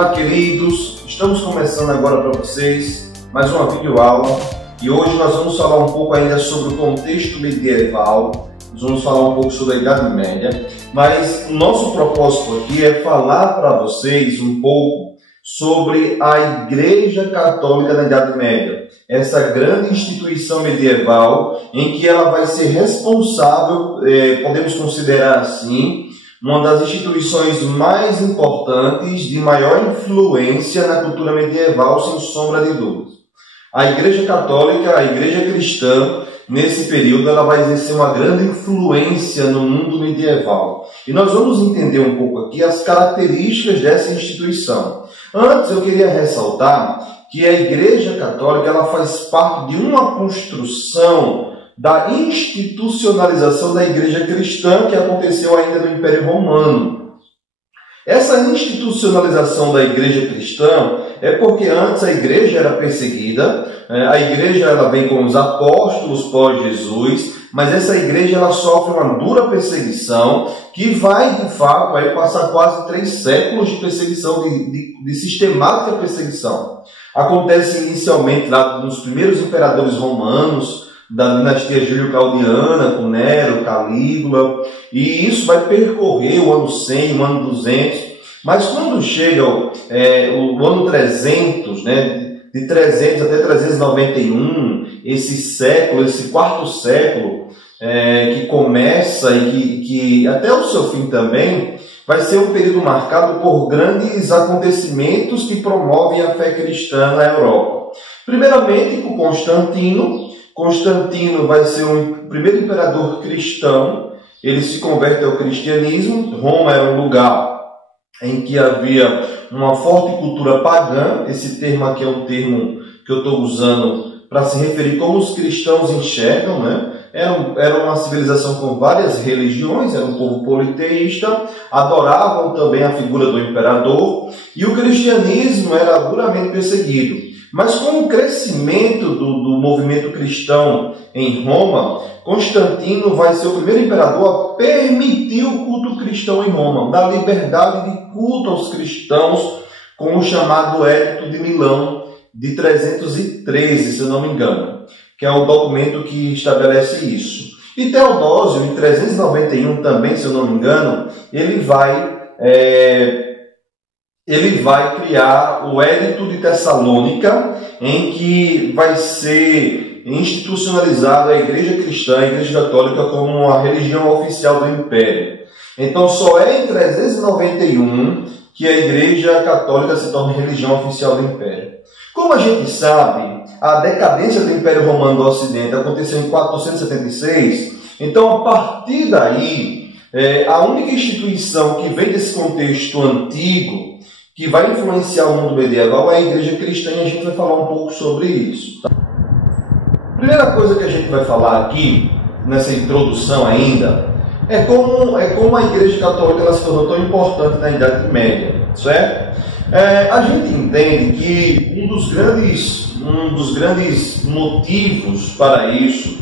Olá, queridos, estamos começando agora para vocês mais uma videoaula e hoje nós vamos falar um pouco ainda sobre o contexto medieval, nós vamos falar um pouco sobre a Idade Média, mas o nosso propósito aqui é falar para vocês um pouco sobre a Igreja Católica na Idade Média, essa grande instituição medieval em que ela vai ser responsável, podemos considerar assim, uma das instituições mais importantes, de maior influência na cultura medieval, sem sombra de dúvidas. A Igreja Católica, a Igreja Cristã, nesse período, ela vai exercer uma grande influência no mundo medieval. E nós vamos entender um pouco aqui as características dessa instituição. Antes, eu queria ressaltar que a Igreja Católica ela faz parte de uma construção da institucionalização da Igreja Cristã que aconteceu ainda no Império Romano. Essa institucionalização da Igreja Cristã é porque antes a Igreja era perseguida, a Igreja ela vem com os apóstolos pós-Jesus, mas essa Igreja ela sofre uma dura perseguição que vai, de fato, aí passar quase 3 séculos de perseguição, de sistemática perseguição. Acontece inicialmente lá nos primeiros imperadores romanos, da dinastia Júlio-Claudiana, com Nero, Calígula, e isso vai percorrer o ano 100, o ano 200, mas quando chega o ano 300, né, de 300 até 391, esse século, esse quarto século, que começa e que até o seu fim também, vai ser um período marcado por grandes acontecimentos que promovem a fé cristã na Europa. Primeiramente, por Constantino. Constantino vai ser o primeiro imperador cristão, ele se converte ao cristianismo. Roma era um lugar em que havia uma forte cultura pagã, esse termo aqui é um termo que eu estou usando para se referir como os cristãos enxergam, né? Era uma civilização com várias religiões, era um povo politeísta, adoravam também a figura do imperador, e o cristianismo era duramente perseguido. Mas com o crescimento do movimento cristão em Roma, Constantino vai ser o primeiro imperador a permitir o culto cristão em Roma, dar liberdade de culto aos cristãos, com o chamado Edito de Milão, de 313, se eu não me engano, que é o documento que estabelece isso. E Teodósio, em 391 também, se eu não me engano, ele vai criar o Edito de Tessalônica, em que vai ser institucionalizada a Igreja Cristã, a Igreja Católica, como a religião oficial do Império. Então, só é em 391 que a Igreja Católica se torna religião oficial do Império. Como a gente sabe, a decadência do Império Romano do Ocidente aconteceu em 476, então, a partir daí, a única instituição que vem desse contexto antigo, que vai influenciar o mundo medieval, é a Igreja Cristã, e a gente vai falar um pouco sobre isso. Tá? Primeira coisa que a gente vai falar aqui, nessa introdução ainda, é como a Igreja Católica ela se tornou tão importante na Idade Média, certo? A gente entende que um dos grandes motivos para isso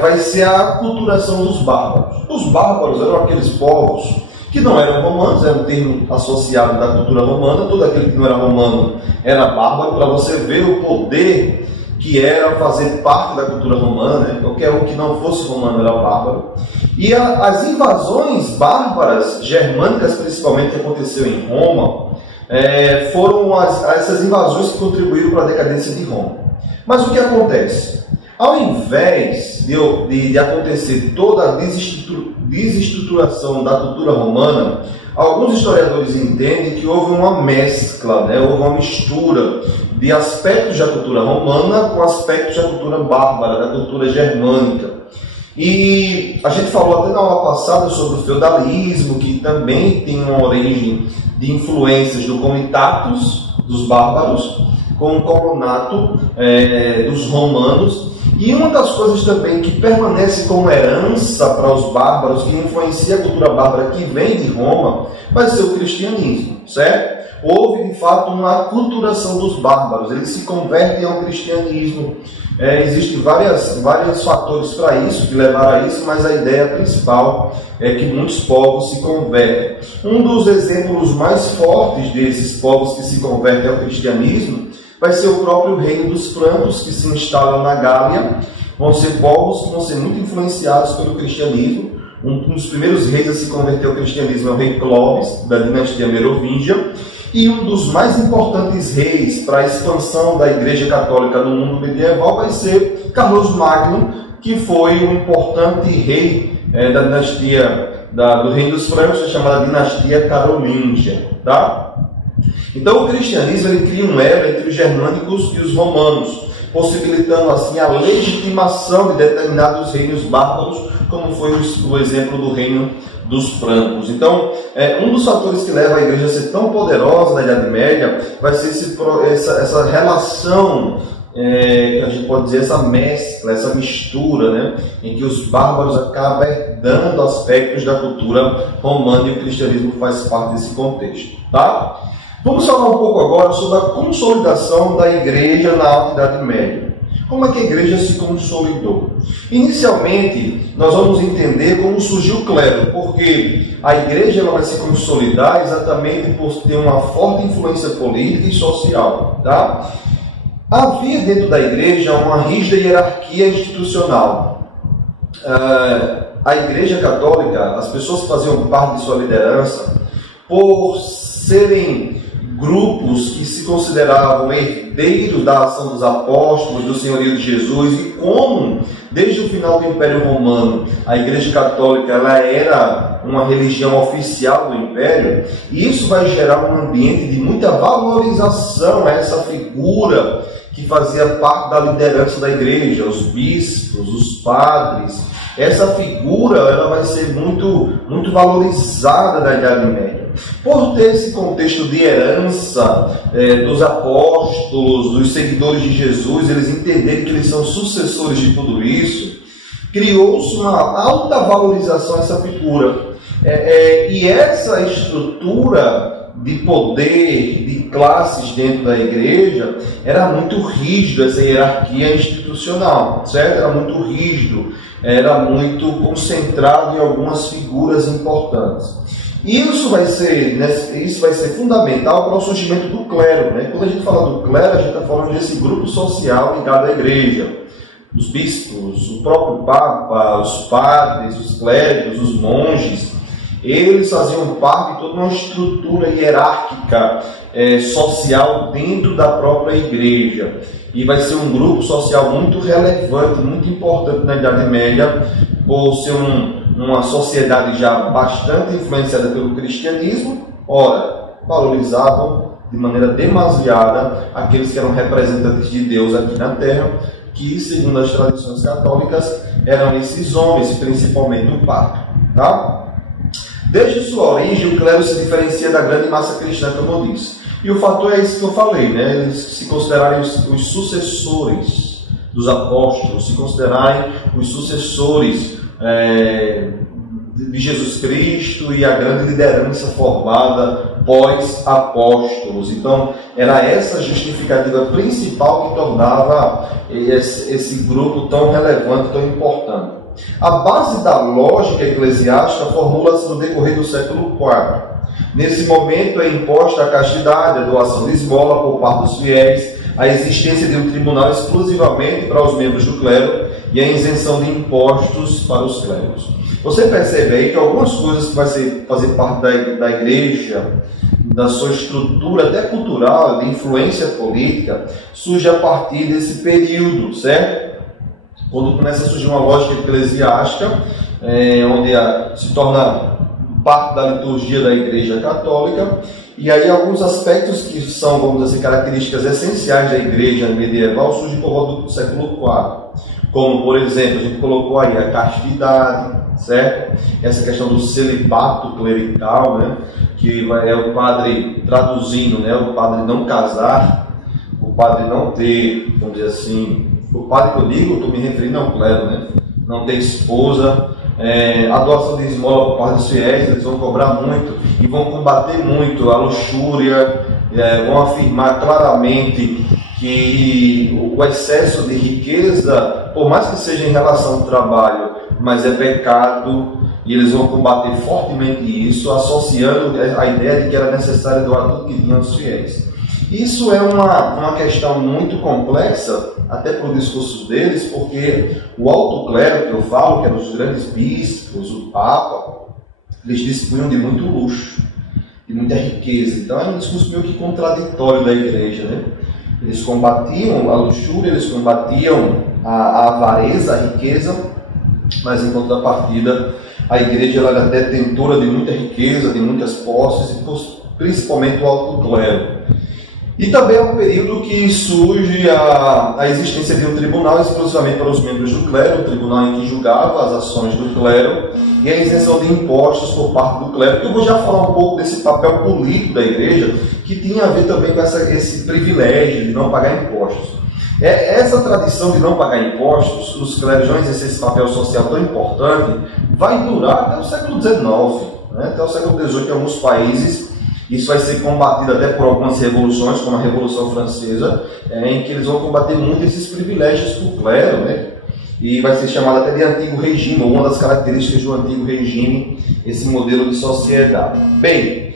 vai ser a aculturação dos bárbaros. Os bárbaros eram aqueles povos que não eram romanos, era um termo associado da cultura romana, todo aquele que não era romano era bárbaro, para você ver o poder que era fazer parte da cultura romana, né? Qualquer um que não fosse romano era bárbaro. E as invasões bárbaras, germânicas principalmente, que aconteceu em Roma, foram essas invasões que contribuíram para a decadência de Roma. Mas o que acontece? Ao invés de acontecer toda a desestruturação da cultura romana, alguns historiadores entendem que houve uma mescla, né? Houve uma mistura de aspectos da cultura romana com aspectos da cultura bárbara, da cultura germânica. E a gente falou até na aula passada sobre o feudalismo, que também tem uma origem de influências do Comitatus, dos bárbaros, com o colonato dos romanos. E uma das coisas também que permanece como herança para os bárbaros, que influencia a cultura bárbara que vem de Roma, vai ser o cristianismo, certo? Houve, de fato, uma aculturação dos bárbaros, eles se convertem ao cristianismo. Existem vários fatores para isso, que levaram a isso, mas a ideia principal é que muitos povos se convertem. Um dos exemplos mais fortes desses povos que se convertem ao cristianismo vai ser o próprio reino dos francos, que se instalam na Gália. Vão ser povos que vão ser muito influenciados pelo cristianismo. Um dos primeiros reis a se converter ao cristianismo é o rei Clovis, da dinastia merovingia. E um dos mais importantes reis para a expansão da Igreja Católica no mundo medieval vai ser Carlos Magno, que foi um importante rei da dinastia do reino dos francos, chamada dinastia carolíngia. Tá? Então o cristianismo ele cria um elo entre os germânicos e os romanos, possibilitando assim a legitimação de determinados reinos bárbaros, como foi o exemplo do reino dos francos. Então, um dos fatores que leva a igreja a ser tão poderosa na Idade Média vai ser essa relação, que a gente pode dizer, essa mescla, essa mistura, né, em que os bárbaros acabam herdando aspectos da cultura romana, e o cristianismo faz parte desse contexto. Tá? Vamos falar um pouco agora sobre a consolidação da igreja na Alta Idade Média. Como é que a igreja se consolidou? Inicialmente, nós vamos entender como surgiu o clero, porque a igreja ela vai se consolidar exatamente por ter uma forte influência política e social. Tá? Havia dentro da igreja uma rígida hierarquia institucional. A igreja católica, as pessoas que faziam parte de sua liderança, por serem grupos que se consideravam herdeiros da ação dos apóstolos, do senhorio de Jesus, e como, desde o final do Império Romano, a Igreja Católica ela era uma religião oficial do Império, isso vai gerar um ambiente de muita valorização a essa figura que fazia parte da liderança da igreja, os bispos, os padres. Essa figura ela vai ser muito valorizada na Idade Média. Por ter esse contexto de herança dos apóstolos, dos seguidores de Jesus, eles entenderem que eles são sucessores de tudo isso, criou-se uma alta valorização a essa figura. E essa estrutura de poder, de classes dentro da igreja, era muito rígido, essa hierarquia institucional, certo? Era muito rígido, era muito concentrado em algumas figuras importantes. E isso vai ser fundamental para o surgimento do clero. Né? Quando a gente fala do clero, a gente está falando desse grupo social ligado à igreja. Os bispos, o próprio Papa, os padres, os clérigos, os monges, eles faziam parte de toda uma estrutura hierárquica social dentro da própria igreja. E vai ser um grupo social muito relevante, muito importante na Idade Média, por ser uma sociedade já bastante influenciada pelo cristianismo. Ora, valorizavam de maneira demasiada aqueles que eram representantes de Deus aqui na Terra, que, segundo as tradições católicas, eram esses homens, principalmente o Papa. Tá? Desde sua origem, o clero se diferencia da grande massa cristã, como eu disse. E o fator é isso que eu falei, né? Eles se considerarem os sucessores dos apóstolos, se considerarem os sucessores de Jesus Cristo e a grande liderança formada pós-apóstolos. Então, era essa a justificativa principal que tornava esse grupo tão relevante, tão importante. A base da lógica eclesiástica formula-se no decorrer do século IV. Nesse momento é imposta a castidade, a doação de esmola por parte dos fiéis, a existência de um tribunal exclusivamente para os membros do clero e a isenção de impostos para os clérigos. Você percebe aí que algumas coisas que vai fazer parte da igreja, da sua estrutura até cultural, de influência política, surge a partir desse período, certo? Quando começa a surgir uma lógica eclesiástica, onde se torna parte da liturgia da Igreja Católica, e aí alguns aspectos que são, vamos dizer, características essenciais da Igreja medieval surgem por volta do século IV. Como, por exemplo, a gente colocou aí a castidade, certo? Essa questão do celibato clerical, né? Que é o padre, traduzindo, né? O padre não casar, o padre não ter, vamos dizer assim, o padre que eu digo, estou me referindo ao clero, né? Não ter esposa, a doação de esmola por parte dos fiéis, eles vão cobrar muito e vão combater muito a luxúria, vão afirmar claramente que o excesso de riqueza, por mais que seja em relação ao trabalho, mas é pecado, e eles vão combater fortemente isso, associando a ideia de que era necessário doar tudo que tinham os fiéis. Isso é uma questão muito complexa, até para o discurso deles, porque o alto clero que eu falo, que eram os grandes bispos, o Papa, eles dispunham de muito luxo, de muita riqueza. Então é um discurso meio que contraditório da igreja, né? Eles combatiam a luxúria, eles combatiam a avareza, a riqueza, mas em contrapartida a igreja ela era detentora de muita riqueza, de muitas posses, principalmente o alto clero. E também é um período que surge a existência de um tribunal exclusivamente para os membros do clero, o tribunal em que julgava as ações do clero, e a isenção de impostos por parte do clero, que eu vou já falar um pouco desse papel político da igreja, que tinha a ver também com esse privilégio de não pagar impostos. Essa tradição de não pagar impostos, os clérigos não exercer esse papel social tão importante, vai durar até o século XIX, né? Até o século XVIII em alguns países. Isso vai ser combatido até por algumas revoluções, como a Revolução Francesa, em que eles vão combater muito esses privilégios do clero, né? E vai ser chamado até de antigo regime, ou uma das características do antigo regime, esse modelo de sociedade. Bem,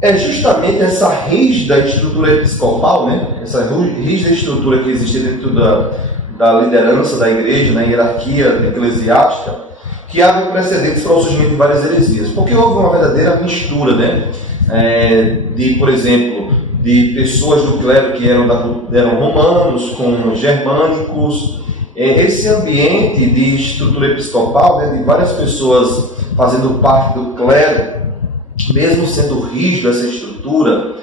é justamente essa rígida estrutura episcopal, né? Essa rígida estrutura que existe dentro da liderança da igreja, na hierarquia eclesiástica, que abre precedentes para o surgimento de várias heresias. Porque houve uma verdadeira mistura, né? Por exemplo, de pessoas do clero que eram romanos com germânicos. Esse ambiente de estrutura episcopal, né, de várias pessoas fazendo parte do clero, mesmo sendo rígido essa estrutura,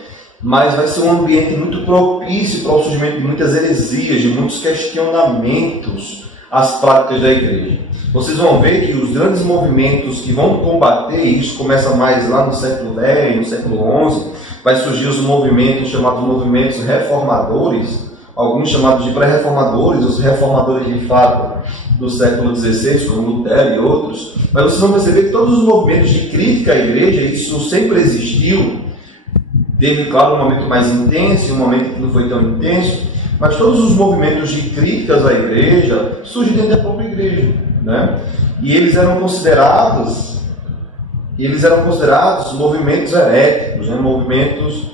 mas vai ser um ambiente muito propício para o surgimento de muitas heresias, de muitos questionamentos às práticas da igreja. Vocês vão ver que os grandes movimentos que vão combater isso, começa mais lá no século X, no século XI, vai surgir os movimentos chamados movimentos reformadores, alguns chamados de pré-reformadores, os reformadores de fato do século XVI, como Lutero e outros. Mas vocês vão perceber que todos os movimentos de crítica à igreja, isso sempre existiu. Teve, claro, um momento mais intenso e um momento que não foi tão intenso, mas todos os movimentos de críticas à igreja surgem dentro da própria igreja, né? E eles eram considerados movimentos heréticos, né? Movimentos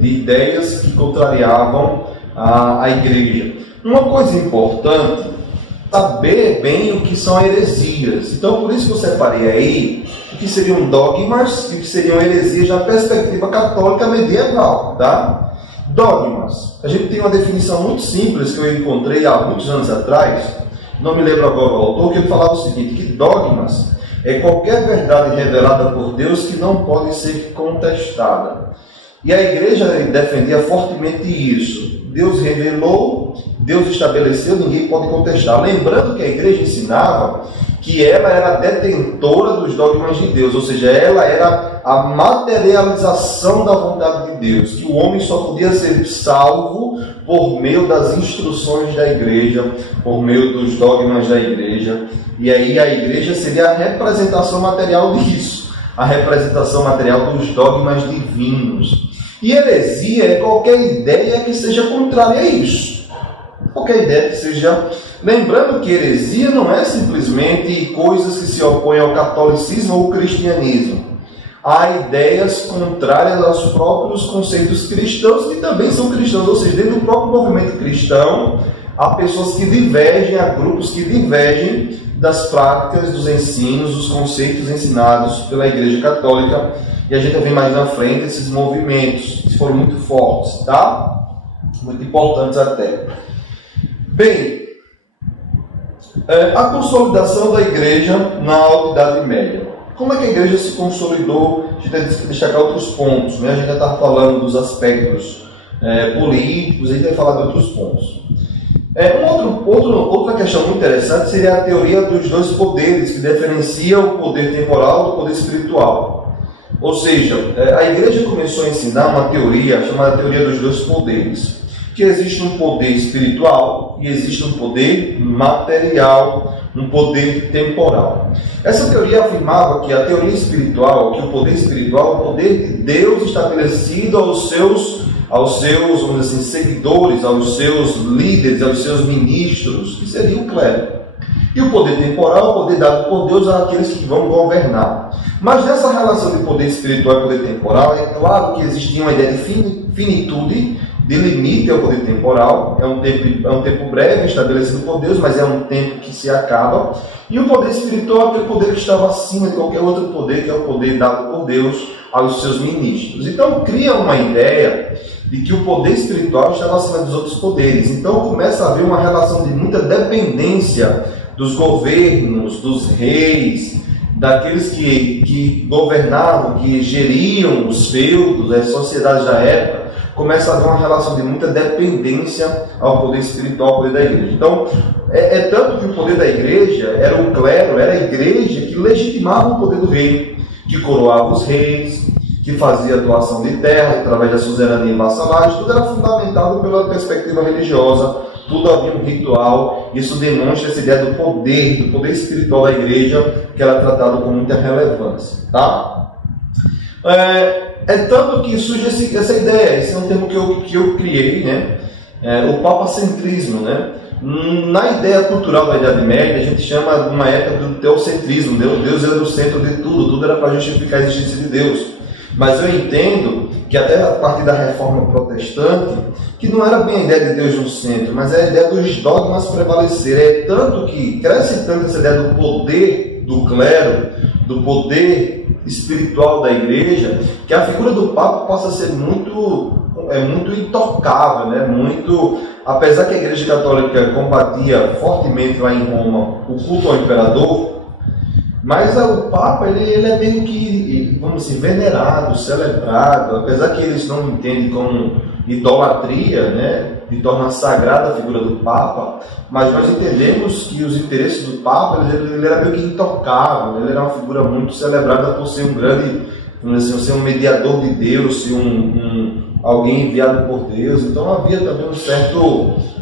de ideias que contrariavam a igreja. Uma coisa importante, saber bem o que são heresias. Então, por isso que eu separei aí o que seriam dogmas e o que seriam heresias da perspectiva católica medieval, tá? Dogmas. A gente tem uma definição muito simples que eu encontrei há muitos anos atrás, não me lembro agora o autor, que ele falava o seguinte, que dogmas é qualquer verdade revelada por Deus que não pode ser contestada. E a igreja defendia fortemente isso. Deus revelou, Deus estabeleceu, ninguém pode contestar. Lembrando que a igreja ensinava que ela era detentora dos dogmas de Deus, ou seja, ela era a materialização da vontade de Deus, que o homem só podia ser salvo por meio das instruções da igreja, por meio dos dogmas da igreja. E aí a igreja seria a representação material disso, a representação material dos dogmas divinos. E heresia é qualquer ideia que seja contrária a isso. Qualquer ideia que seja... Lembrando que heresia não é simplesmente coisas que se opõem ao catolicismo ou ao cristianismo. Há ideias contrárias aos próprios conceitos cristãos que também são cristãos. Ou seja, dentro do próprio movimento cristão, há pessoas que divergem, há grupos que divergem das práticas, dos ensinos, dos conceitos ensinados pela Igreja Católica. E a gente vai ver mais na frente esses movimentos que foram muito fortes, tá? Muito importantes até. Bem, a consolidação da igreja na Alta Idade Média. Como é que a igreja se consolidou? A gente tem que destacar outros pontos, né? A gente já está falando dos aspectos políticos, a gente vai falar de outros pontos. Outra questão muito interessante seria a teoria dos dois poderes, que diferencia o poder temporal do poder espiritual. Ou seja, a igreja começou a ensinar uma teoria chamada teoria dos dois poderes, que existe um poder espiritual e existe um poder material, um poder temporal. Essa teoria afirmava que a teoria espiritual, que o poder espiritual é o poder de Deus estabelecido aos seus, vamos dizer assim, seguidores, aos seus líderes, aos seus ministros, que seria o clero. E o poder temporal é o poder dado por Deus àqueles que vão governar. Mas nessa relação de poder espiritual e poder temporal, é claro que existia uma ideia de finitude, de limite ao poder temporal. É um tempo breve estabelecido por Deus, mas é um tempo que se acaba. E o poder espiritual é aquele poder que estava acima de qualquer outro poder, que é o poder dado por Deus aos seus ministros. Então cria uma ideia de que o poder espiritual estava acima dos outros poderes. Então começa a haver uma relação de muita dependência dos governos, dos reis, daqueles que governavam, que geriam os feudos, as sociedades da época. Começa a haver uma relação de muita dependência ao poder espiritual, ao poder da igreja. Então, tanto que o poder da igreja era o clero, era a igreja que legitimava o poder do rei, que coroava os reis, que fazia a doação de terra através da suzerania e vassalagem. Tudo era fundamentado pela perspectiva religiosa, tudo havia um ritual. Isso demonstra essa ideia do poder espiritual da igreja, que era tratado com muita relevância. Tá? Tanto que surge essa ideia, esse é um termo que eu criei, né? O papacentrismo, né? Na ideia cultural da Idade Média, a gente chama de uma época do teocentrismo. Deus era o centro de tudo era para justificar a existência de Deus. Mas eu entendo que até a partir da reforma protestante, que não era bem a ideia de Deus no centro, mas é a ideia dos dogmas prevalecer. Tanto que cresce tanto essa ideia do poder do clero, do poder espiritual da igreja, que a figura do Papa passa a ser muito intocável, né? Apesar que a Igreja Católica combatia fortemente lá em Roma o culto ao imperador, mas o Papa ele é meio que, vamos dizer, venerado, celebrado, apesar que eles não entendem como idolatria, né? De tornar sagrada a figura do Papa, mas nós entendemos que os interesses do Papa, ele era meio que intocável, ele era uma figura muito celebrada por ser um grande, vamos dizer, ser um mediador de Deus, ser alguém enviado por Deus. Então havia também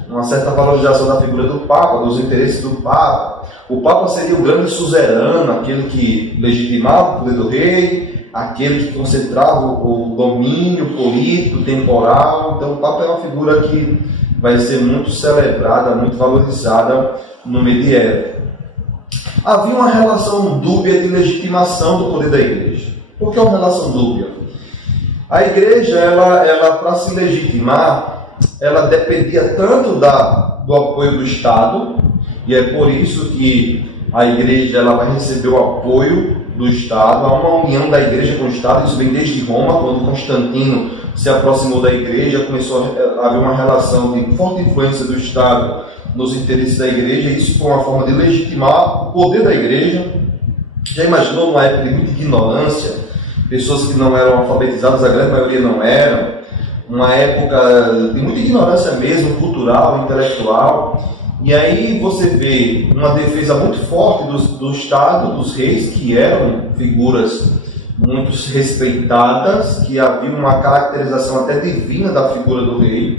uma certa valorização da figura do Papa, dos interesses do Papa. O Papa seria o grande suzerano, aquele que legitimava o poder do rei, aquele que concentrava o domínio político, temporal. Então o Papa é uma figura que vai ser muito celebrada, muito valorizada no medievo. Havia uma relação dúbia de legitimação do poder da igreja. Por que uma relação dúbia? A igreja, ela para se legitimar, ela dependia tanto do apoio do Estado, e é por isso que a igreja ela vai receber o apoio do Estado. Há uma união da igreja com o Estado. Isso vem desde Roma, quando Constantino se aproximou da igreja, começou a haver uma relação de forte influência do Estado nos interesses da igreja. Isso foi uma forma de legitimar o poder da igreja. Já imaginou numa época de muita ignorância, pessoas que não eram alfabetizadas, a grande maioria não eram, uma época de muita ignorância mesmo, cultural, intelectual. E aí você vê uma defesa muito forte do Estado, dos reis, que eram figuras muito respeitadas, que havia uma caracterização até divina da figura do rei,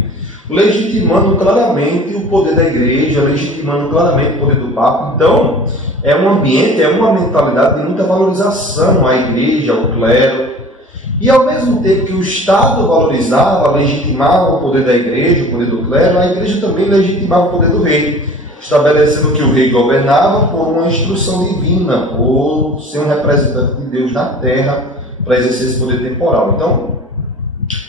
legitimando claramente o poder da igreja, legitimando claramente o poder do Papa. Então, é um ambiente, é uma mentalidade de muita valorização à igreja, ao clero. E ao mesmo tempo que o Estado valorizava, legitimava o poder da igreja, o poder do clero, a igreja também legitimava o poder do rei, estabelecendo que o rei governava por uma instrução divina, por ser um representante de Deus na terra para exercer esse poder temporal. Então,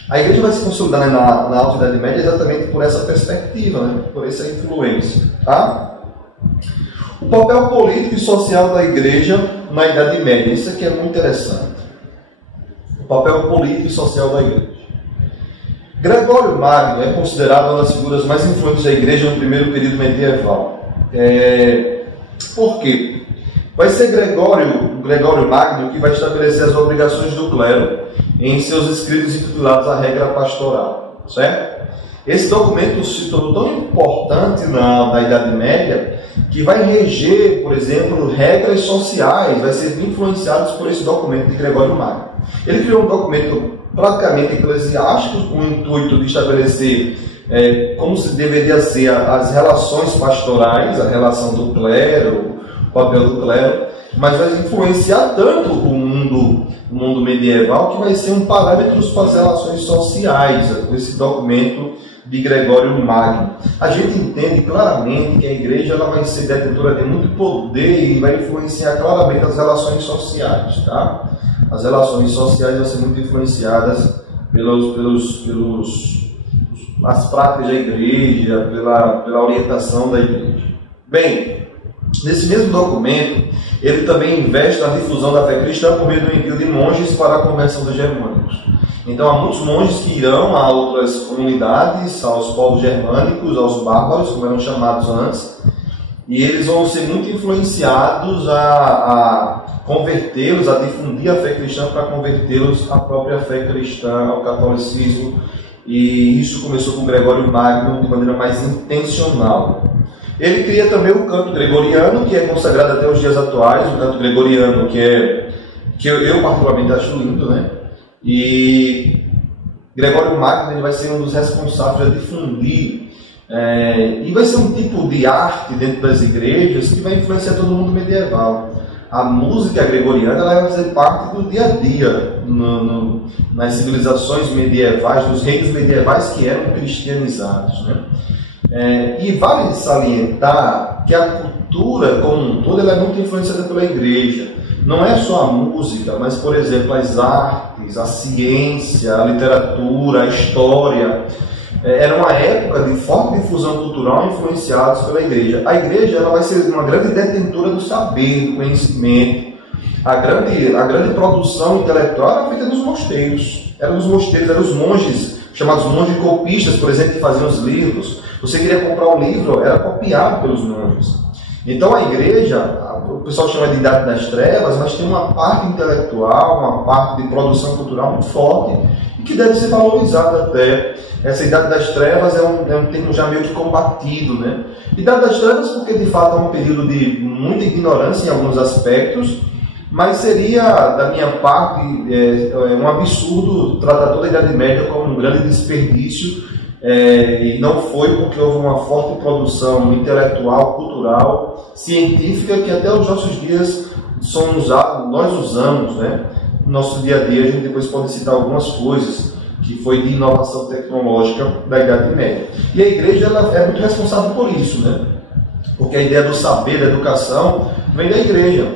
a igreja vai se consolidar na Alta Idade Média exatamente por essa perspectiva, né? Por essa influência. Tá? O papel político e social da igreja na Idade Média, isso aqui é muito interessante. Papel político e social da igreja. Gregório Magno é considerado uma das figuras mais influentes da igreja no primeiro período medieval. Por quê? Vai ser Gregório Magno que vai estabelecer as obrigações do clero em seus escritos intitulados A Regra Pastoral, certo? Esse documento se tornou tão importante na Idade Média que vai reger, por exemplo, regras sociais, vai ser influenciados por esse documento de Gregório Magno. Ele criou um documento praticamente eclesiástico com o intuito de estabelecer como se deveria ser as relações pastorais, a relação do clero, o papel do clero, mas vai influenciar tanto o mundo medieval que vai ser um parâmetro para as relações sociais, esse documento de Gregório Magno. A gente entende claramente que a igreja ela vai ser detentora de muito poder e vai influenciar claramente as relações sociais, tá? As relações sociais vão ser muito influenciadas as práticas da igreja, pela orientação da igreja. Bem, nesse mesmo documento, ele também investe na difusão da fé cristã por meio do envio de monges para a conversão dos germânicos. Então, há muitos monges que irão a outras comunidades, aos povos germânicos, aos bárbaros, como eram chamados antes, e eles vão ser muito influenciados a convertê-los, a difundir a fé cristã para convertê-los à própria fé cristã, ao catolicismo. E isso começou com Gregório Magno de maneira mais intencional. Ele cria também o canto gregoriano, que é consagrado até os dias atuais, o canto gregoriano que eu particularmente acho lindo, né? E Gregório Magno ele vai ser um dos responsáveis a difundir, e vai ser um tipo de arte dentro das igrejas que vai influenciar todo mundo medieval. A música gregoriana ela vai fazer parte do dia a dia nas civilizações medievais, dos reinos medievais que eram cristianizados, né? E vale salientar que a cultura como um todo ela é muito influenciada pela igreja. Não é só a música, mas, por exemplo, as artes, a ciência, a literatura, a história. Era uma época de forte difusão cultural influenciados pela igreja. A igreja ela vai ser uma grande detentora do saber, do conhecimento. A grande produção intelectual era feita nos mosteiros. Eram os monges, chamados monges copistas, por exemplo, que faziam os livros. Você queria comprar um livro, era copiado pelos monges. Então a igreja, o pessoal chama de Idade das Trevas, mas tem uma parte intelectual, uma parte de produção cultural muito forte e que deve ser valorizada até. Essa Idade das Trevas é um termo já meio que combatido, né? Idade das Trevas porque de fato é um período de muita ignorância em alguns aspectos, mas seria, da minha parte, um absurdo tratar toda a Idade Média como um grande desperdício, e não foi porque houve uma forte produção intelectual, cultural, científica, que até os nossos dias nós usamos, né? No nosso dia a dia, a gente depois pode citar algumas coisas que foi de inovação tecnológica da Idade Média. E a igreja ela é muito responsável por isso, né? Porque a ideia do saber, da educação, vem da igreja.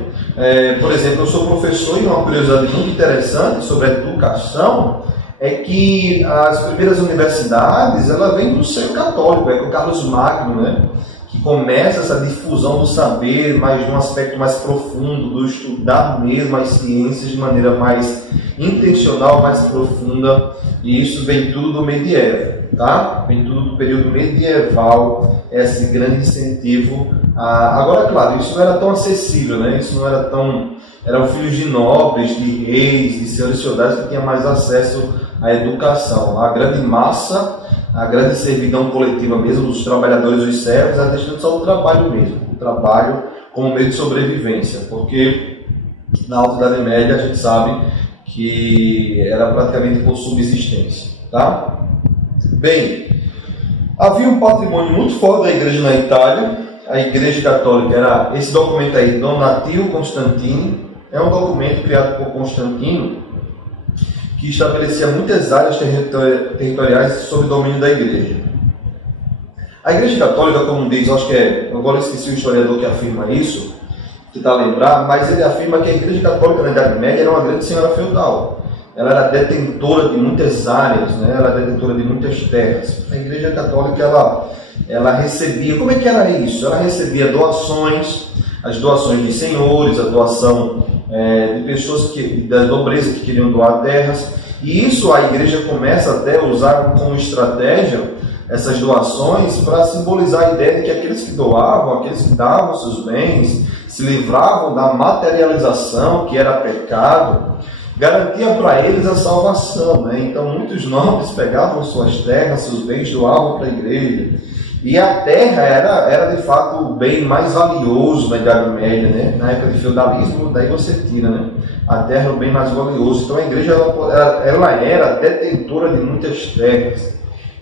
Por exemplo, eu sou professor e uma curiosidade muito interessante sobre a educação é que as primeiras universidades ela vem do seio católico, com Carlos Magno, né? Que começa essa difusão do saber, mas de um aspecto mais profundo, do estudar mesmo as ciências de maneira mais intencional, mais profunda, e isso vem tudo do medievo, tá? Vem tudo do período medieval, esse grande incentivo. Agora, claro, isso não era tão acessível, né? Isso não era tão... Eram filhos de nobres, de reis, de senhores feudais que tinham mais acesso à educação. A grande massa, a grande servidão coletiva mesmo, dos trabalhadores e dos servos, era destinado só ao trabalho mesmo, o trabalho como meio de sobrevivência, porque na Alta Idade Média a gente sabe que era praticamente por subsistência, tá? Bem, havia um patrimônio muito forte da igreja na Itália. A igreja católica era esse documento aí, Donatio Constantini, é um documento criado por Constantino que estabelecia muitas áreas territoriais sob o domínio da igreja. A igreja católica, como diz, acho que agora eu esqueci o historiador que afirma isso, que está a lembrar, mas ele afirma que a igreja católica na Idade Média era uma grande senhora feudal. Ela era detentora de muitas áreas, né? Ela era detentora de muitas terras. A igreja católica, ela recebia, como é que era isso? Ela recebia doações, as doações de senhores, a doação de pessoas da nobreza que queriam doar terras, e isso a igreja começa até a usar como estratégia essas doações para simbolizar a ideia de que aqueles que doavam, aqueles que davam seus bens, se livravam da materialização, que era pecado, garantia para eles a salvação, né? Então muitos nobres pegavam suas terras, seus bens, doavam para a igreja. E a terra era de fato o bem mais valioso na Idade Média, né? Na época de feudalismo, daí você tira, né? A terra é o bem mais valioso. Então a igreja ela era detentora de muitas terras,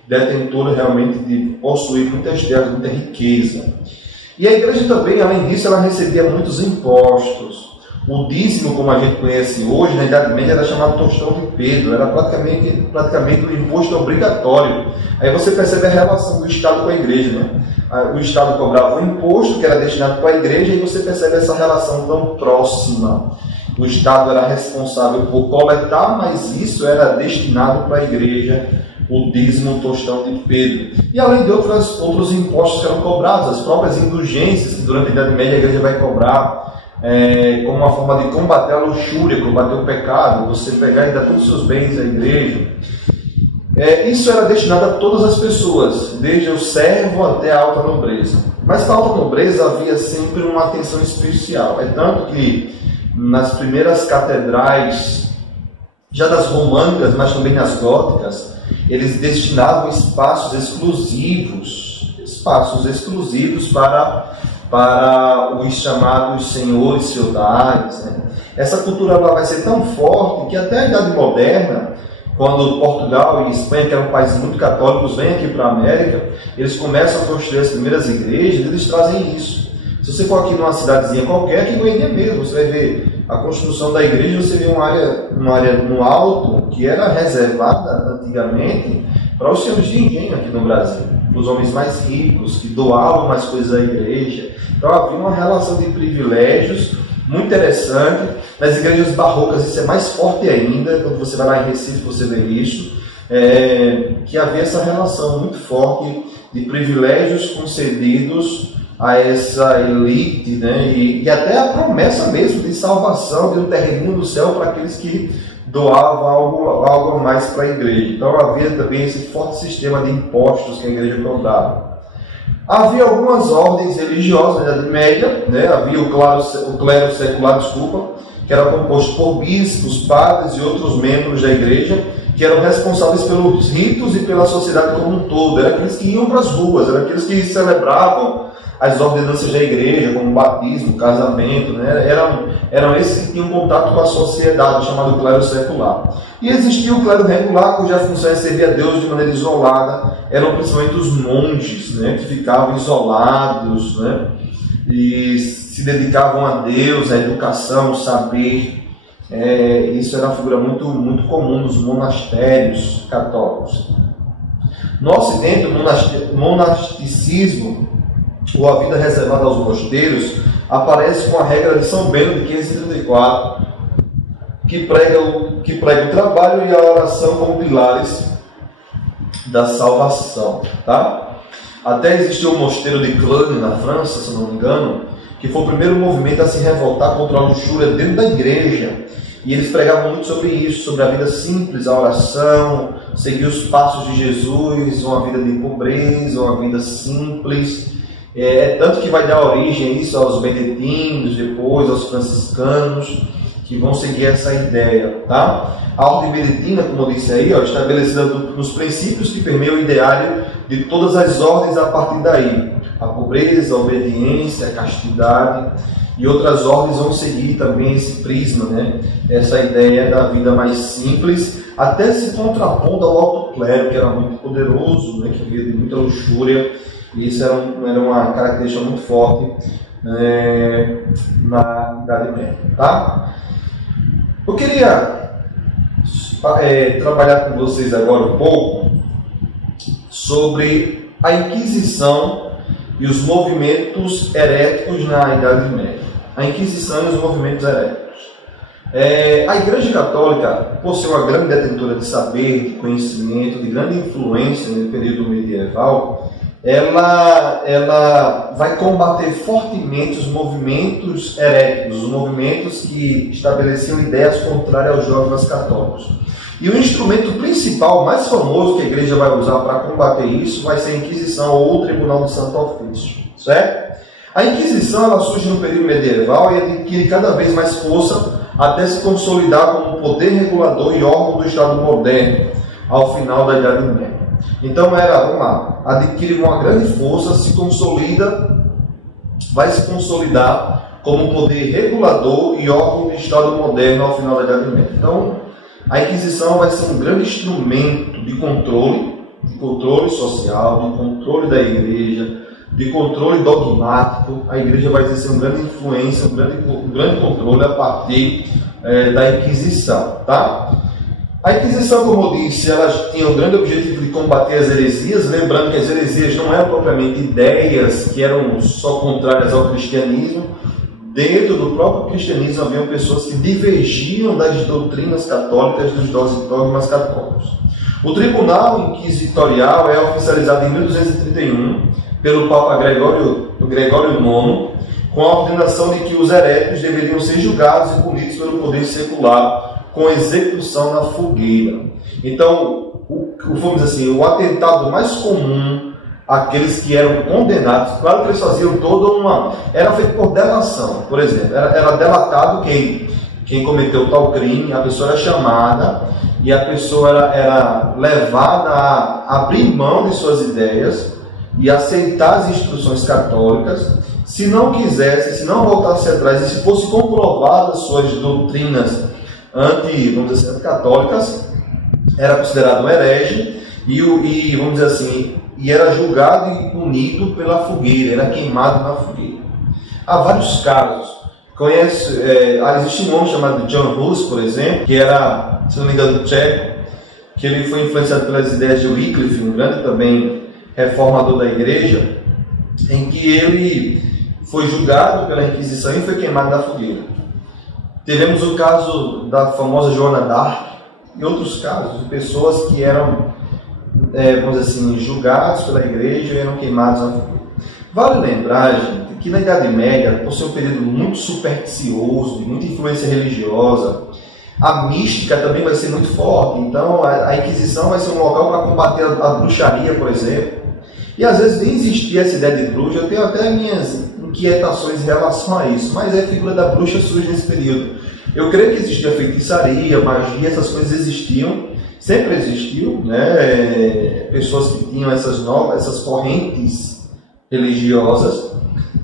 detentora realmente de possuir muitas terras, muita riqueza. E a igreja também, além disso, ela recebia muitos impostos. O dízimo, como a gente conhece hoje, na Idade Média, era chamado tostão de Pedro, era praticamente um imposto obrigatório. Aí você percebe a relação do Estado com a igreja, né? O Estado cobrava um imposto que era destinado para a igreja, e você percebe essa relação tão próxima. O Estado era responsável por coletar, mas isso era destinado para a igreja, o dízimo, o tostão de Pedro. E além de outros impostos que eram cobrados, as próprias indulgências que durante a Idade Média a igreja vai cobrar, como uma forma de combater a luxúria, combater o pecado, você pegar e dar todos os seus bens à igreja. Isso era destinado a todas as pessoas, desde o servo até a alta nobreza. Mas para a alta nobreza havia sempre uma atenção especial. É tanto que nas primeiras catedrais, já das românicas, mas também nas góticas, eles destinavam espaços exclusivos para os chamados senhores feudais, né? Essa cultura ela vai ser tão forte que até a Idade Moderna, quando Portugal e Espanha, que eram países muito católicos, vêm aqui para a América, eles começam a construir as primeiras igrejas, eles trazem isso. Se você for aqui numa cidadezinha qualquer, aqui no Índia mesmo, você vai ver a construção da igreja, você vê uma área no alto que era reservada antigamente para os senhores de engenho aqui no Brasil, os homens mais ricos, que doavam mais coisas à igreja. Então havia uma relação de privilégios muito interessante. Nas igrejas barrocas isso é mais forte ainda, quando você vai lá em Recife você vê isso, que havia essa relação muito forte de privilégios concedidos a essa elite, né? E até a promessa mesmo de salvação, de um terreninho no céu para aqueles que doavam algo a mais para a igreja. Então havia também esse forte sistema de impostos que a igreja cobrava. Havia algumas ordens religiosas na Idade Média, né? Havia o clero secular, que era composto por bispos, padres e outros membros da igreja, que eram responsáveis pelos ritos e pela sociedade como um todo. Eram aqueles que iam para as ruas, eram aqueles que celebravam as ordenanças da igreja, como batismo, casamento, né? Eram esses que tinham contato com a sociedade, chamado clero secular. E existia o clero regular, cuja função é servir a Deus de maneira isolada. Eram principalmente os monges, né? Que ficavam isolados, né? E se dedicavam a Deus, à educação, ao saber. Isso era uma figura muito, muito comum nos monastérios católicos. No Ocidente, o monasticismo, ou a vida reservada aos mosteiros, aparece com a regra de São Bento de 534, que prega o trabalho e a oração como pilares da salvação, tá? Até existiu o mosteiro de Cluny na França, se não me engano, que foi o primeiro movimento a se revoltar contra a luxúria dentro da igreja. E eles pregavam muito sobre isso, sobre a vida simples, a oração, seguir os passos de Jesus, uma vida de pobreza, uma vida simples. Tanto que vai dar origem a isso aos beneditinos, depois aos franciscanos, que vão seguir essa ideia, tá? A ordem beneditina, como eu disse aí, estabelecida nos princípios que permeiam o ideário de todas as ordens a partir daí. A pobreza, a obediência, a castidade, e outras ordens vão seguir também esse prisma, né? Essa ideia da vida mais simples, até se contrapondo ao alto clero, que era muito poderoso, né? Que vivia de muita luxúria. E isso era uma característica muito forte na Idade Média, tá? Eu queria trabalhar com vocês agora um pouco sobre a Inquisição e os movimentos heréticos na Idade Média. A Inquisição e os movimentos heréticos. A Igreja Católica, por ser uma grande detentora de saber, de conhecimento, de grande influência no período medieval, ela vai combater fortemente os movimentos heréticos, os movimentos que estabeleciam ideias contrárias aos dogmas católicos. E o instrumento principal, mais famoso que a igreja vai usar para combater isso, vai ser a Inquisição ou o Tribunal do Santo Ofício, certo? A Inquisição ela surge no período medieval e adquire cada vez mais força até se consolidar como poder regulador e órgão do Estado moderno, ao final da Idade Média. Então vamos lá, adquire uma grande força, se consolida, vai se consolidar como poder regulador e órgão do Estado moderno ao final da Idade Média. Então, a Inquisição vai ser um grande instrumento de controle social, de controle da Igreja, de controle dogmático. A Igreja vai exercer uma grande influência, um grande controle a partir da Inquisição, tá? A Inquisição, como eu disse, ela tinha o grande objetivo de combater as heresias, lembrando que as heresias não eram propriamente ideias que eram só contrárias ao cristianismo. Dentro do próprio cristianismo haviam pessoas que divergiam das doutrinas católicas, dos dogmas católicos. O Tribunal Inquisitorial é oficializado em 1231 pelo Papa Gregório IX, com a ordenação de que os heréticos deveriam ser julgados e punidos pelo poder secular, com execução na fogueira. Então, vamos dizer assim, o atentado mais comum, aqueles que eram condenados, claro que eles faziam era feito por delação, por exemplo, era delatado quem cometeu tal crime, a pessoa era chamada e a pessoa era levada a abrir mão de suas ideias e aceitar as instruções católicas. Se não quisesse, se não voltasse atrás, e se fosse comprovadas suas doutrinas anticatólicas, era considerado um herege e vamos dizer assim, e era julgado e punido pela fogueira, era queimado na fogueira. Há vários casos. Existe um homem chamado John Hus, por exemplo, que era, se não me engano, tcheco, que ele foi influenciado pelas ideias de Wycliffe, um grande também reformador da Igreja, em que ele foi julgado pela Inquisição e foi queimado na fogueira. Tivemos o caso da famosa Joana d'Arc e outros casos de pessoas que eram, vamos dizer assim, julgados pela Igreja e eram queimados na fogueira. Vale lembrar, gente, que na Idade Média, por ser um período muito supersticioso, de muita influência religiosa, a mística também vai ser muito forte. Então, a Inquisição vai ser um local para combater a bruxaria, por exemplo. E às vezes nem existia essa ideia de bruxa. Eu tenho até minhas inquietações em relação a isso, mas a figura da bruxa surge nesse período. Eu creio que existia feitiçaria, magia, essas coisas existiam, sempre existiu, né? Pessoas que tinham essas correntes religiosas,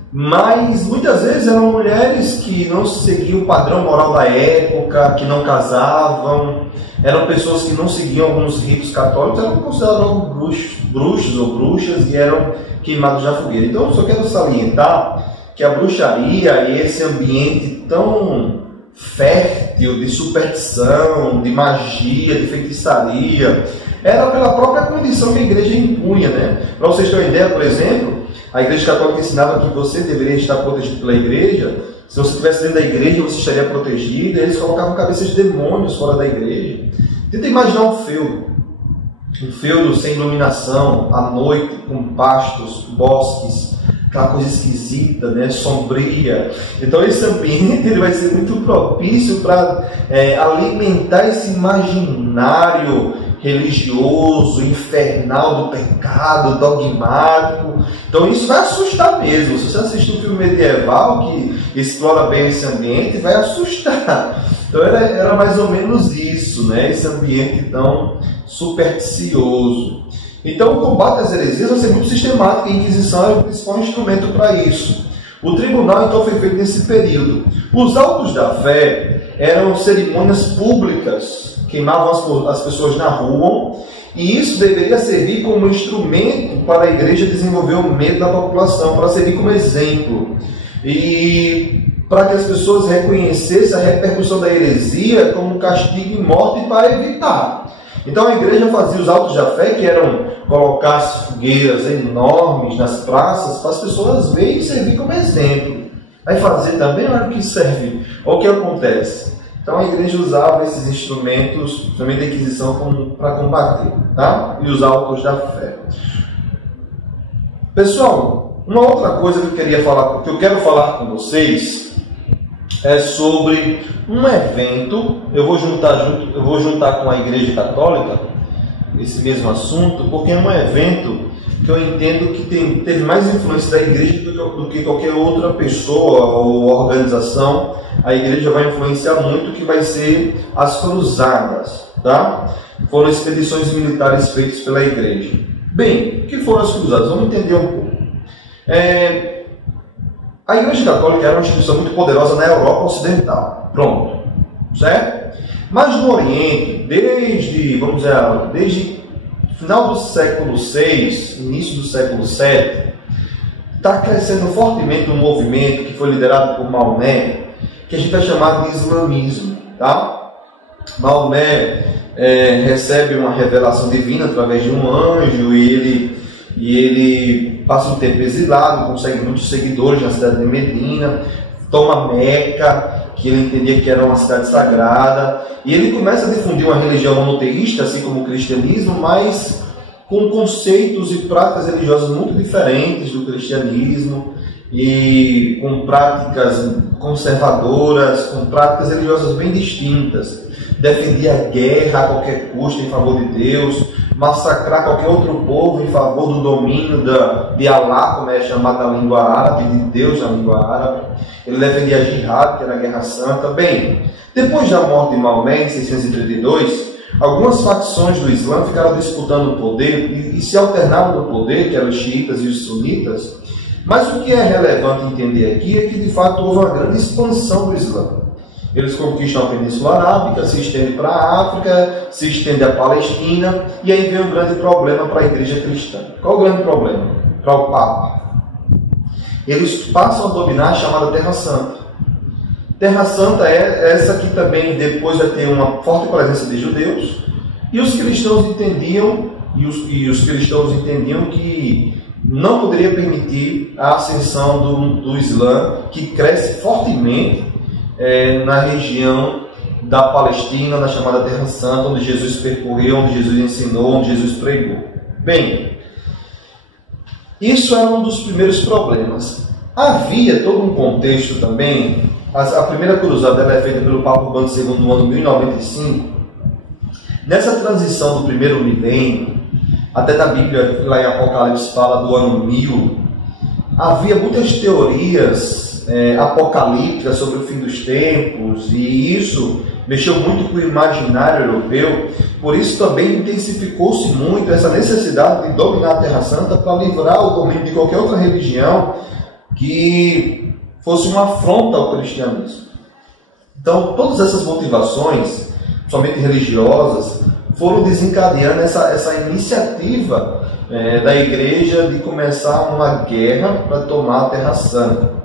mas muitas vezes eram mulheres que não seguiam o padrão moral da época, que não casavam, eram pessoas que não seguiam alguns ritos católicos, eram considerados bruxos ou bruxas e eram queimados na fogueira. Então eu só quero salientar que a bruxaria e esse ambiente tão fértil de superstição, de magia, de feitiçaria, era pela própria condição que a Igreja impunha, né? Para vocês terem uma ideia, por exemplo, a Igreja Católica ensinava que você deveria estar protegido pela Igreja. Se você estivesse dentro da Igreja, você estaria protegido. E eles colocavam cabeças de demônios fora da Igreja. Tenta imaginar um feudo sem iluminação, à noite, com pastos, bosques, aquela coisa esquisita, né, sombria. Então esse ambiente ele vai ser muito propício para alimentar esse imaginário religioso, infernal do pecado, dogmático. Então isso vai assustar mesmo. Se você assistir um filme medieval que explora bem esse ambiente, vai assustar. Então era mais ou menos isso, né? Esse ambiente tão supersticioso. Então o combate às heresias vai ser muito sistemático e a Inquisição era o principal instrumento para isso. O tribunal então foi feito nesse período. Os autos da fé eram cerimônias públicas, queimavam as pessoas na rua, e isso deveria servir como instrumento para a Igreja desenvolver o medo da população, para servir como exemplo, e para que as pessoas reconhecessem a repercussão da heresia como castigo e morte para evitar. Então a Igreja fazia os autos da fé, que eram colocar as fogueiras enormes nas praças, para as pessoas verem e servir como exemplo. Vai fazer também, olha o que serve. Olha o que acontece. Então a Igreja usava esses instrumentos, também da Inquisição, para combater, tá? E os autos da fé. Pessoal, uma outra coisa que eu quero falar com vocês é sobre um evento. Eu vou juntar com a Igreja Católica esse mesmo assunto porque é um evento que eu entendo que teve mais influência da igreja do que qualquer outra pessoa ou organização. A igreja vai influenciar muito, que vai ser as cruzadas, tá? Foram expedições militares feitas pela igreja. Bem, o que foram as cruzadas? Vamos entender um pouco. A Igreja Católica era uma instituição muito poderosa na Europa Ocidental. Pronto. Certo? Mas no Oriente, desde final do século VI, início do século VII, está crescendo fortemente um movimento que foi liderado por Maomé, que a gente vai chamar de islamismo. Tá? Maomé recebe uma revelação divina através de um anjo e ele passa um tempo exilado, consegue muitos seguidores na cidade de Medina, toma Meca, que ele entendia que era uma cidade sagrada, e ele começa a difundir uma religião monoteísta, assim como o cristianismo, mas com conceitos e práticas religiosas muito diferentes do cristianismo, e com práticas conservadoras, com práticas religiosas bem distintas. Defendia a guerra a qualquer custo em favor de Deus, massacrar qualquer outro povo em favor do domínio de Alá, como é chamada na língua árabe, de Deus na língua árabe. Ele defendia a Jihad, que era a Guerra Santa. Bem, depois da morte de Maomé, em 632, algumas facções do Islã ficaram disputando o poder e se alternavam no poder, que eram os xiitas e os sunitas. Mas o que é relevante entender aqui é que, de fato, houve uma grande expansão do Islã. Eles conquistam a Península Arábica, se estendem para a África, se estende à Palestina, e aí vem um grande problema para a igreja cristã. Qual o grande problema? Para o Papa. Eles passam a dominar a chamada Terra Santa. Terra Santa é essa que também depois vai ter uma forte presença de judeus, e os cristãos entendiam, que não poderia permitir a ascensão do Islã, que cresce fortemente na região da Palestina, na chamada Terra Santa, onde Jesus percorreu, onde Jesus ensinou, onde Jesus pregou. Bem, isso era um dos primeiros problemas. Havia todo um contexto também. A primeira cruzada é feita pelo Papa Urbano II no ano 1095. Nessa transição do primeiro milênio, até na Bíblia, lá em Apocalipse, fala do ano 1000, havia muitas teorias apocalípticas sobre o fim dos tempos, e isso mexeu muito com o imaginário europeu. Por isso também intensificou-se muito essa necessidade de dominar a Terra Santa para livrar o domínio de qualquer outra religião que fosse uma afronta ao cristianismo. Então, todas essas motivações, somente religiosas, foram desencadeando essa iniciativa da igreja de começar uma guerra para tomar a Terra Santa.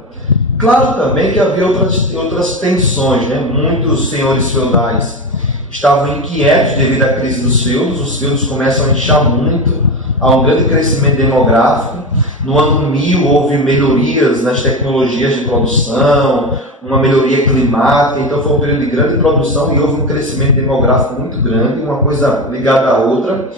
Claro também que havia outras tensões, né? Muitos senhores feudais estavam inquietos devido à crise dos feudos. Os feudos começam a inchar muito, há um grande crescimento demográfico. No ano 1000 houve melhorias nas tecnologias de produção, uma melhoria climática, então foi um período de grande produção e houve um crescimento demográfico muito grande, uma coisa ligada à outra.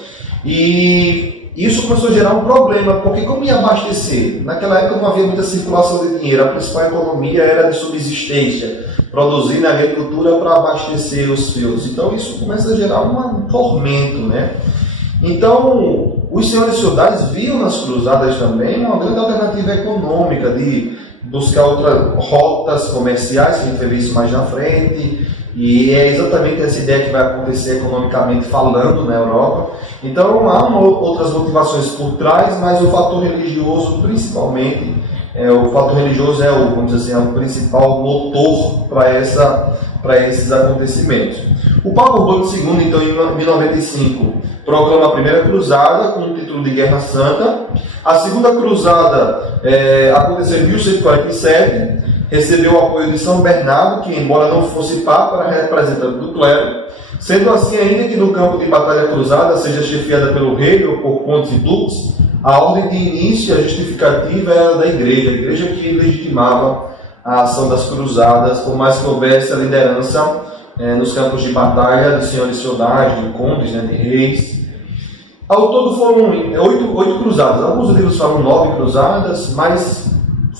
E isso começou a gerar um problema, porque como ia abastecer? Naquela época não havia muita circulação de dinheiro, a principal economia era de subsistência, produzir na agricultura para abastecer os feudos. Então isso começa a gerar um tormento, né? Então os senhores feudais viam nas cruzadas também uma grande alternativa econômica de buscar outras rotas comerciais, que a gente vai ver isso mais na frente. E é exatamente essa ideia que vai acontecer economicamente falando na Europa. Então há outras motivações por trás, mas o fator religioso principalmente, o fator religioso é vamos dizer assim, é o principal motor para esses acontecimentos. O Papa Urbano II, então, em 1095, proclama a primeira cruzada com o título de Guerra Santa. A segunda cruzada aconteceu em 1147, recebeu o apoio de São Bernardo, que, embora não fosse Papa, era representante do clero. Sendo assim, ainda que no campo de batalha cruzada seja chefiada pelo rei ou por condes e duques, a ordem de início e a justificativa era da igreja, a igreja que legitimava a ação das cruzadas, por mais que houvesse a liderança nos campos de batalha de senhores feudais, de condes, né, de reis. Ao todo foram 8 cruzadas. Alguns livros falam 9 cruzadas, mas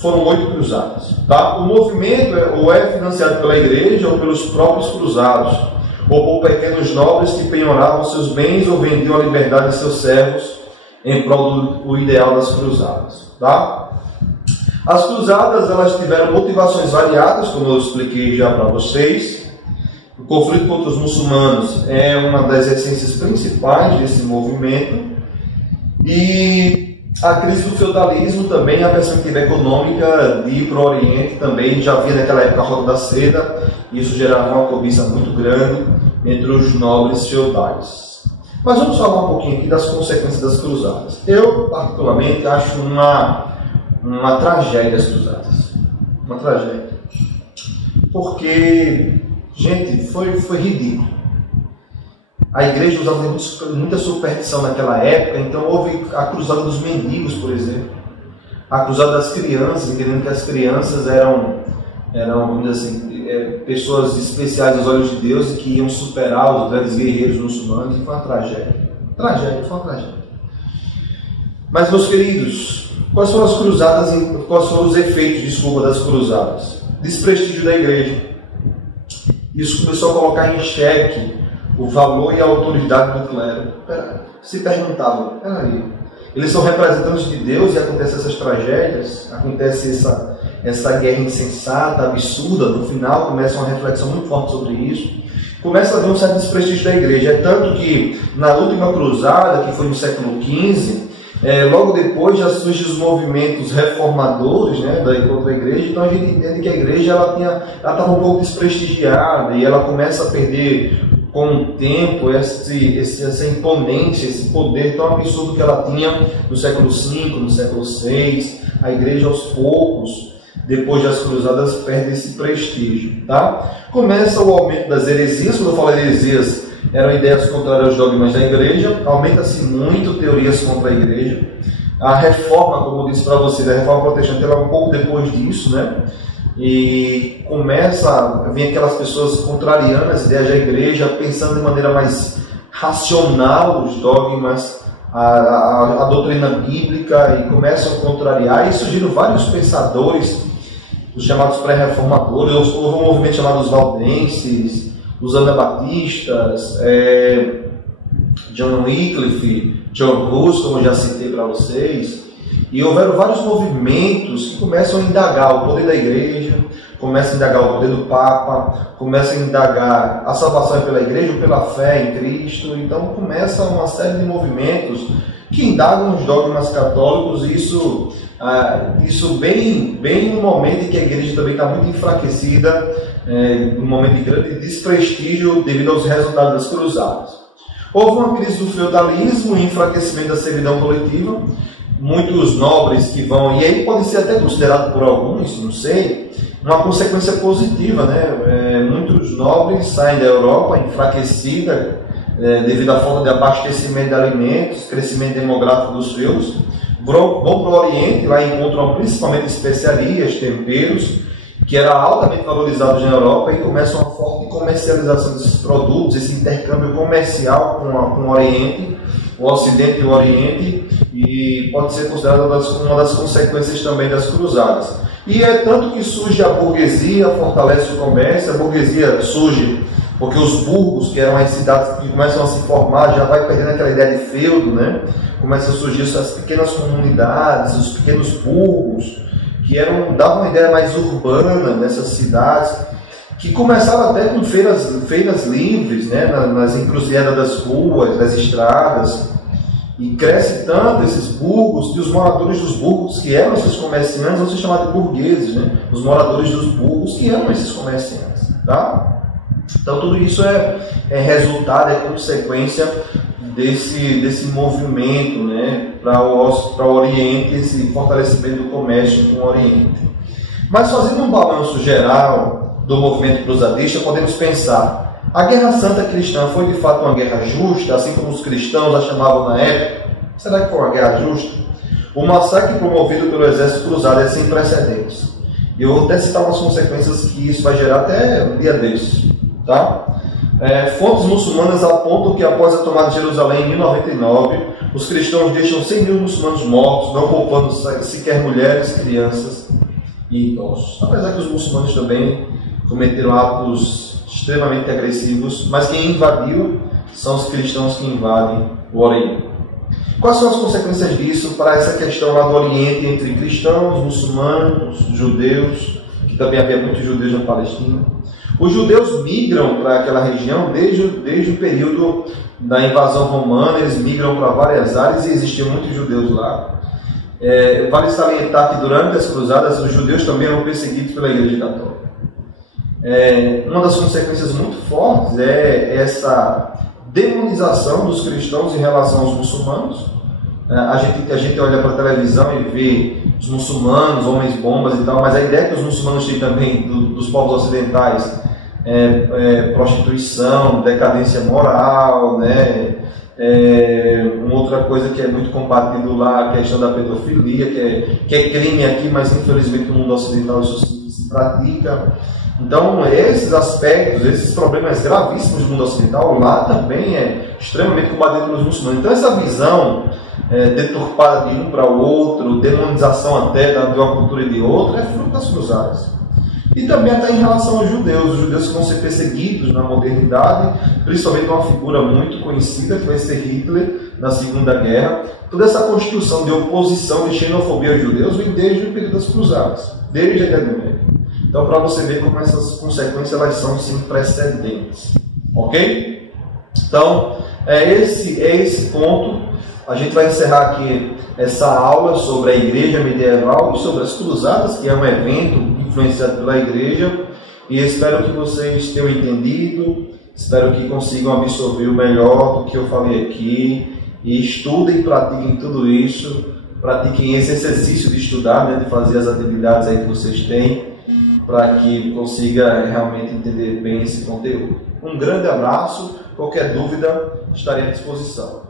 foram 8 cruzadas. Tá? O movimento ou é financiado pela igreja ou pelos próprios cruzados. ou por pequenos nobres que penhoravam seus bens ou vendiam a liberdade de seus servos em prol do ideal das cruzadas. Tá? As cruzadas elas tiveram motivações variadas, como eu expliquei já para vocês. O conflito contra os muçulmanos é uma das essências principais desse movimento. E a crise do feudalismo também, a perspectiva econômica de ir para o Oriente também já havia naquela época a Rota da Seda, e isso gerava uma cobiça muito grande entre os nobres feudais. Mas vamos falar um pouquinho aqui das consequências das cruzadas. Eu, particularmente, acho uma tragédia as cruzadas. Uma tragédia. Porque, gente, foi ridículo. A igreja usava muita superstição naquela época, então houve a cruzada dos mendigos, por exemplo. A cruzada das crianças, entendendo que as crianças eram vamos dizer assim, pessoas especiais aos olhos de Deus e que iam superar os grandes guerreiros muçulmanos. E foi uma tragédia. Foi uma tragédia. Mas, meus queridos, quais foram as cruzadas e quais foram os efeitos, das cruzadas? Desprestígio da igreja. Isso começou a colocar em xeque o valor e a autoridade do clero. Se perguntavam, peraí, eles são representantes de Deus e acontecem essas tragédias, acontece essa guerra insensata, absurda, no final começa uma reflexão muito forte sobre isso, começa a haver um certo desprestígio da igreja. É tanto que na última cruzada, que foi no século XV, logo depois já surgem os movimentos reformadores, né, contra a igreja. Então a gente entende que a igreja ela estava um pouco desprestigiada e ela começa a perder com o tempo essa imponência, esse poder tão absurdo que ela tinha no século V, no século VI. A igreja aos poucos, depois das cruzadas, perde esse prestígio. Tá? Começa o aumento das heresias. Quando eu falo heresias, eram ideias contrárias aos dogmas da igreja. Aumenta-se muito teorias contra a igreja. A reforma, como eu disse para vocês, a reforma protestante ela é um pouco depois disso, né? E começa a vir aquelas pessoas contrariando as ideias da igreja, pensando de maneira mais racional os dogmas, a doutrina bíblica, e começam a contrariar. E surgiram vários pensadores, os chamados pré-reformadores. Houve um movimento chamado os valdenses, os anabatistas, John Wycliffe, John Hus, como eu já citei para vocês. E houveram vários movimentos que começam a indagar o poder da igreja, começam a indagar o poder do Papa, começam a indagar a salvação pela igreja ou pela fé em Cristo. Então começa uma série de movimentos que indagam os dogmas católicos, isso bem no momento em que a igreja também está muito enfraquecida, num momento de grande desprestígio devido aos resultados das cruzadas. Houve uma crise do feudalismo e enfraquecimento da servidão coletiva. Muitos nobres que vão, e aí pode ser até considerado por alguns, não sei, uma consequência positiva, né? Muitos nobres saem da Europa enfraquecida devido à falta de abastecimento de alimentos, crescimento demográfico dos feudos, vão para o Oriente, lá encontram principalmente especiarias, temperos, que era altamente valorizados na Europa, e começa uma forte comercialização desses produtos, esse intercâmbio comercial com o Oriente, o Ocidente e o Oriente, e pode ser considerada uma das consequências também das cruzadas. E é tanto que surge a burguesia, fortalece o comércio. A burguesia surge porque os burgos, que eram as cidades que começam a se formar, já vai perdendo aquela ideia de feudo, né? Começam a surgir essas pequenas comunidades, os pequenos burgos, que davam uma ideia mais urbana nessas cidades, que começaram até com feiras livres, né, nas encruzilhadas das ruas, das estradas, e cresce tanto esses burgos que os moradores dos burgos, que eram esses comerciantes, vão ser chamados de burgueses, né? Os moradores dos burgos, que eram esses comerciantes. Tá? Então tudo isso é resultado, é consequência desse movimento, né, para o Oriente, esse fortalecimento do comércio com o Oriente. Mas fazendo um balanço geral do movimento cruzadista, podemos pensar: a Guerra Santa Cristã foi de fato uma guerra justa, assim como os cristãos a chamavam na época? Será que foi uma guerra justa? O massacre promovido pelo exército cruzado é sem precedentes. Eu vou até citar umas consequências que isso vai gerar até um dia desses. Tá? Fontes muçulmanas apontam que após a tomada de Jerusalém em 1099, os cristãos deixam 100 mil muçulmanos mortos, não poupando sequer mulheres, crianças e idosos. Apesar que os muçulmanos também cometeram atos extremamente agressivos, mas quem invadiu são os cristãos que invadem o Oriente. Quais são as consequências disso para essa questão lá do Oriente entre cristãos, muçulmanos, judeus, que também havia muitos judeus na Palestina? Os judeus migram para aquela região desde o período da invasão romana, eles migram para várias áreas e existiam muitos judeus lá. Vale salientar que durante as cruzadas os judeus também eram perseguidos pela Igreja Católica. Uma das consequências muito fortes é essa demonização dos cristãos em relação aos muçulmanos. A gente olha para a televisão e vê os muçulmanos, homens bombas e tal, mas a ideia que os muçulmanos têm também dos povos ocidentais prostituição, decadência moral, né? Uma outra coisa que é muito compartilhado lá, a questão da pedofilia, que é crime aqui, mas infelizmente no mundo ocidental isso se pratica. Então, esses aspectos, esses problemas gravíssimos do mundo ocidental, lá também é extremamente combatido pelos muçulmanos. Então, essa visão deturpada de um para o outro, demonização até de uma cultura e de outra, é fruto das cruzadas. E também até em relação aos judeus que vão ser perseguidos na modernidade, principalmente uma figura muito conhecida, que vai ser Hitler, na Segunda Guerra. Toda essa construção de oposição, de xenofobia aos judeus, vem desde o período das cruzadas, desde a Idade Média. Então, para você ver como essas consequências elas são sem precedentes. Ok? Então, é esse ponto. A gente vai encerrar aqui essa aula sobre a igreja medieval e sobre as cruzadas, que é um evento influenciado pela igreja. E espero que vocês tenham entendido, espero que consigam absorver o melhor do que eu falei aqui. E estudem e pratiquem tudo isso. Pratiquem esse exercício de estudar, né, de fazer as atividades aí que vocês têm, para que consiga realmente entender bem esse conteúdo. Um grande abraço, qualquer dúvida estarei à disposição.